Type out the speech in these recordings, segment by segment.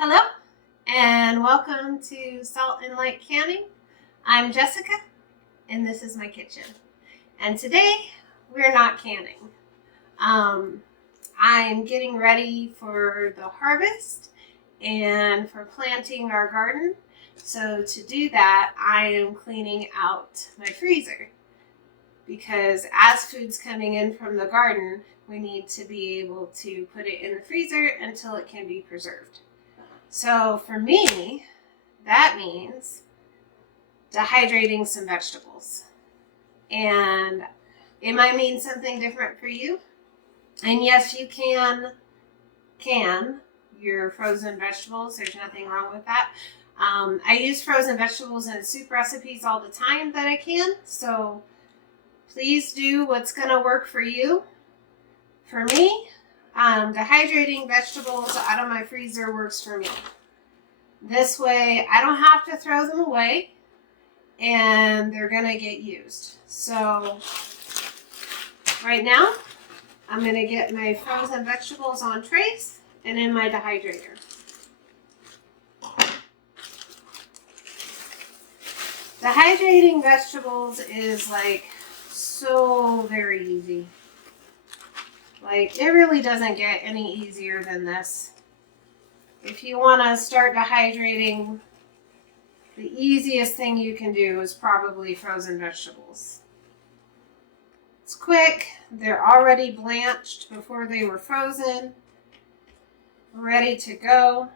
Hello and welcome to Salt and Light Canning. I'm Jessica and this is my kitchen. And today we're not canning. I'm getting ready for the harvest and for planting our garden. So to do that, I am cleaning out my freezer because as food's coming in from the garden, we need to be able to put it in the freezer until it can be preserved. So for me, that means dehydrating some vegetables. And it might mean something different for you. And yes, you can your frozen vegetables. There's nothing wrong with that. I use frozen vegetables in soup recipes all the time that I can. So please do what's going to work for you. For me, dehydrating vegetables out of my freezer works for me. This way, I don't have to throw them away, and they're going to get used. So, right now, I'm going to get my frozen vegetables on trays and in my dehydrator. Dehydrating vegetables is so very easy. It really doesn't get any easier than this. If you want to start dehydrating, the easiest thing you can do is probably frozen vegetables. It's quick. They're already blanched before they were frozen. Ready to go.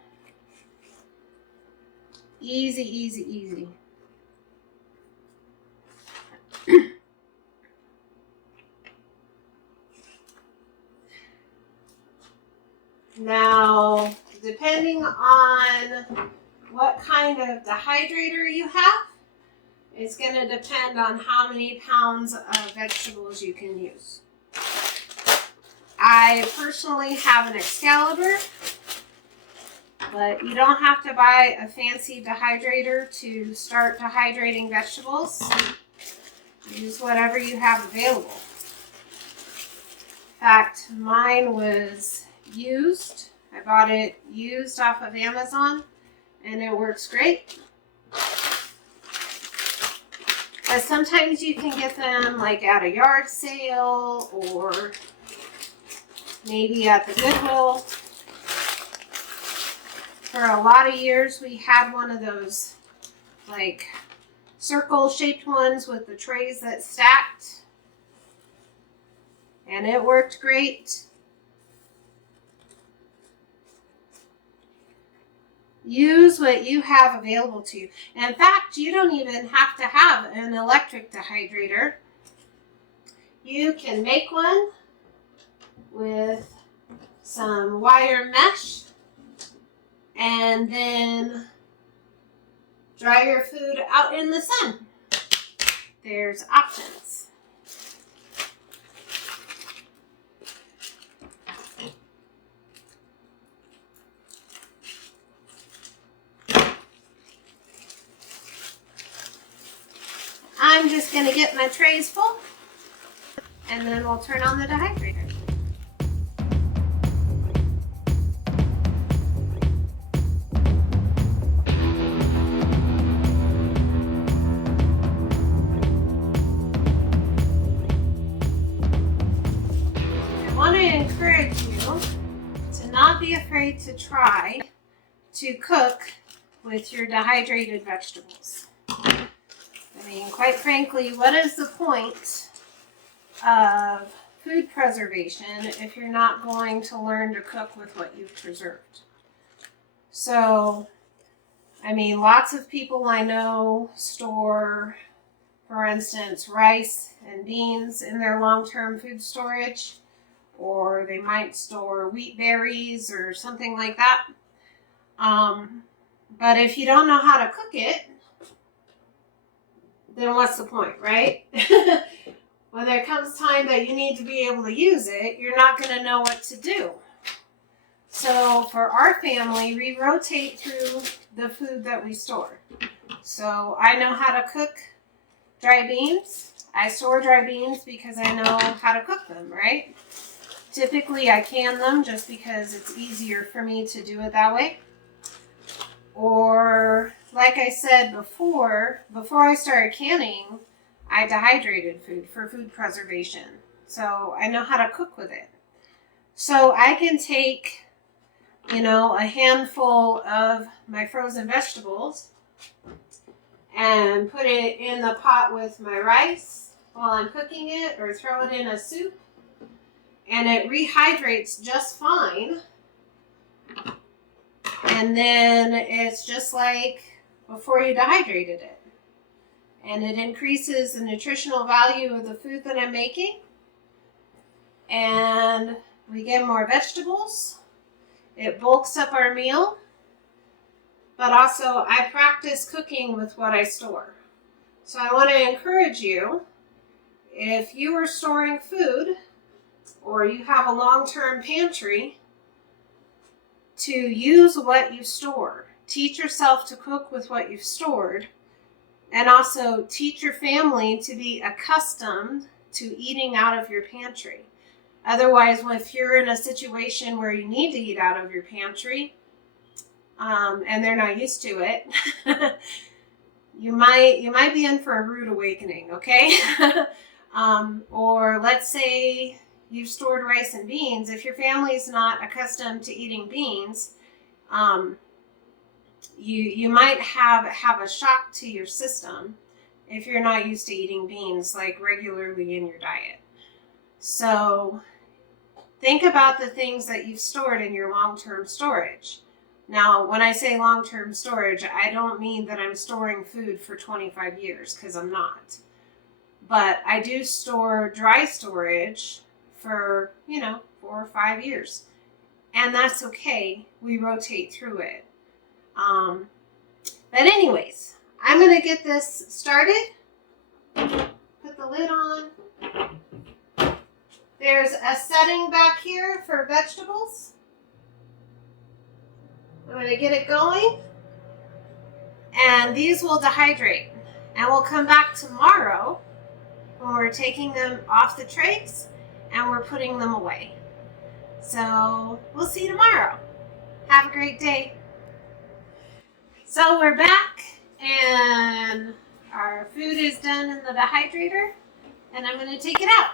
Easy, easy, easy. Now, depending on what kind of dehydrator you have, it's going to depend on how many pounds of vegetables you can use. I personally have an Excalibur, but you don't have to buy a fancy dehydrator to start dehydrating vegetables. Use whatever you have available. In fact, mine was used. I bought it used off of Amazon and it works great. But sometimes you can get them at a yard sale or maybe at the Goodwill. For a lot of years we had one of those circle shaped ones with the trays that stacked, and it worked great. Use what you have available to you. In fact, you don't even have to have an electric dehydrator. You can make one with some wire mesh and then dry your food out in the sun. There's options. I'm just going to get my trays full and then we'll turn on the dehydrator. I want to encourage you to not be afraid to try to cook with your dehydrated vegetables. I mean, quite frankly, what is the point of food preservation if you're not going to learn to cook with what you've preserved? So, I mean, lots of people I know store, for instance, rice and beans in their long-term food storage, or they might store wheat berries or something like that. But if you don't know how to cook it, then what's the point, right? When there comes time that you need to be able to use it, you're not going to know what to do. So for our family, we rotate through the food that we store. So I know how to cook dry beans. I store dry beans because I know how to cook them, right? Typically I can them just because it's easier for me to do it that way. Or like I said before I started canning, I dehydrated food for food preservation. So I know how to cook with it. So I can take, a handful of my frozen vegetables and put it in the pot with my rice while I'm cooking it, or throw it in a soup, and it rehydrates just fine. And then it's just like before you dehydrated it. And it increases the nutritional value of the food that I'm making. And we get more vegetables. It bulks up our meal. But also, I practice cooking with what I store. So I want to encourage you, if you are storing food or you have a long-term pantry, to use what you store. Teach yourself to cook with what you've stored, and also teach your family to be accustomed to eating out of your pantry. Otherwise, if you're in a situation where you need to eat out of your pantry, and they're not used to it, you might be in for a rude awakening, okay? Or let's say you've stored rice and beans. If your family's not accustomed to eating beans, you might have a shock to your system if you're not used to eating beans like regularly in your diet. So think about the things that you've stored in your long-term storage. Now, when I say long-term storage, I don't mean that I'm storing food for 25 years, because I'm not. But I do store dry storage for, 4 or 5 years. And that's okay. We rotate through it. But anyways, I'm going to get this started. Put the lid on. There's a setting back here for vegetables. I'm going to get it going. And these will dehydrate. And we'll come back tomorrow when we're taking them off the trays and we're putting them away. So we'll see you tomorrow. Have a great day. So we're back and our food is done in the dehydrator, and I'm going to take it out.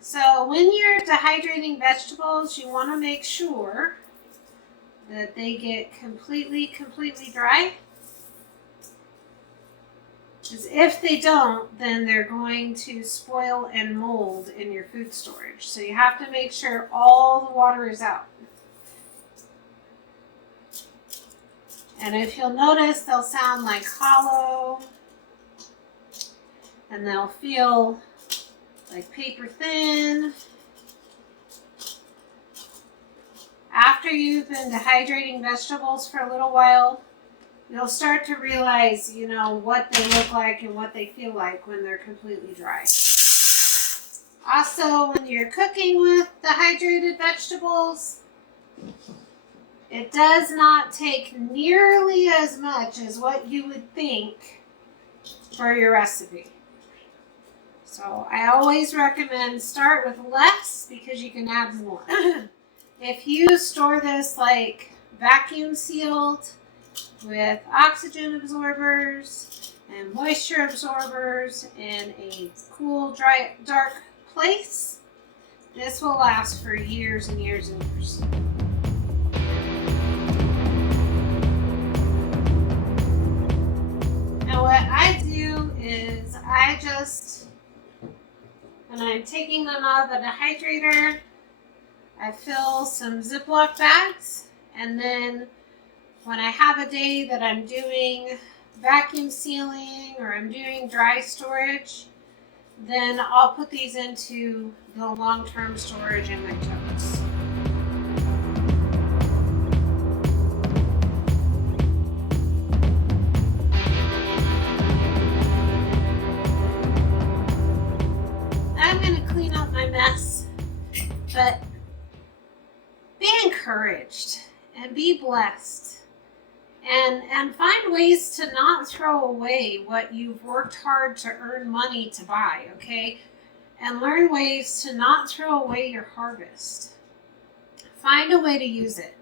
So when you're dehydrating vegetables, you want to make sure that they get completely dry. Because if they don't, then they're going to spoil and mold in your food storage. So you have to make sure all the water is out. And if you'll notice, they'll sound like hollow, and they'll feel like paper thin. After you've been dehydrating vegetables for a little while, you'll start to realize, what they look like and what they feel like when they're completely dry. Also, when you're cooking with dehydrated vegetables, it does not take nearly as much as what you would think for your recipe. So I always recommend start with less because you can add more. If you store this like vacuum sealed with oxygen absorbers and moisture absorbers in a cool, dry, dark place, this will last for years and years and years. Now what I do is when I'm taking them out of the dehydrator, I fill some Ziploc bags, and then when I have a day that I'm doing vacuum sealing or I'm doing dry storage, then I'll put these into the long-term storage in my totes. I'm going to clean up my mess, but be encouraged and be blessed. And find ways to not throw away what you've worked hard to earn money to buy, okay? And learn ways to not throw away your harvest. Find a way to use it.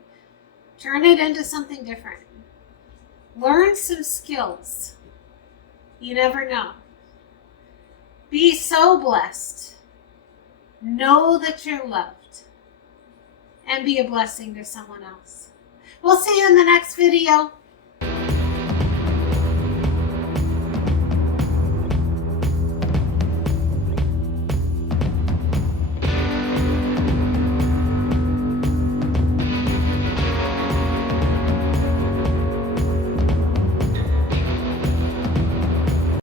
Turn it into something different. Learn some skills. You never know. Be so blessed. Know that you're loved. And be a blessing to someone else. We'll see you in the next video.